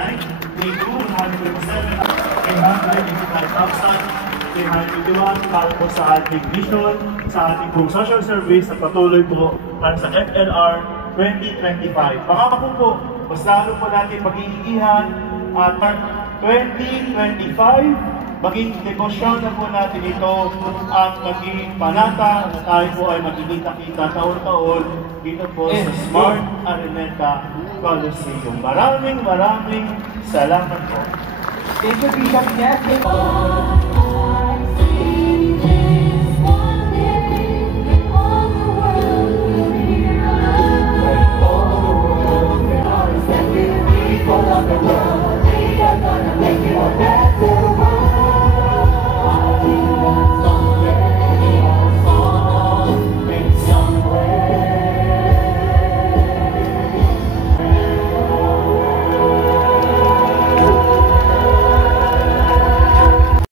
Alright? Day 2, 127,855,351 para po sa ating mission, sa ating pong social service na patuloy po para sa FLR 2025. Pangako po, mas lalo po natin pag-iigihan at 2025, maging negosyo na po natin ito at maging panata na tayo po ay magkikita-kita taon-taon dito po sa Smart Araneta Coliseum. Maraming salamat po. Thank you, Bishop Jeff. All of the world.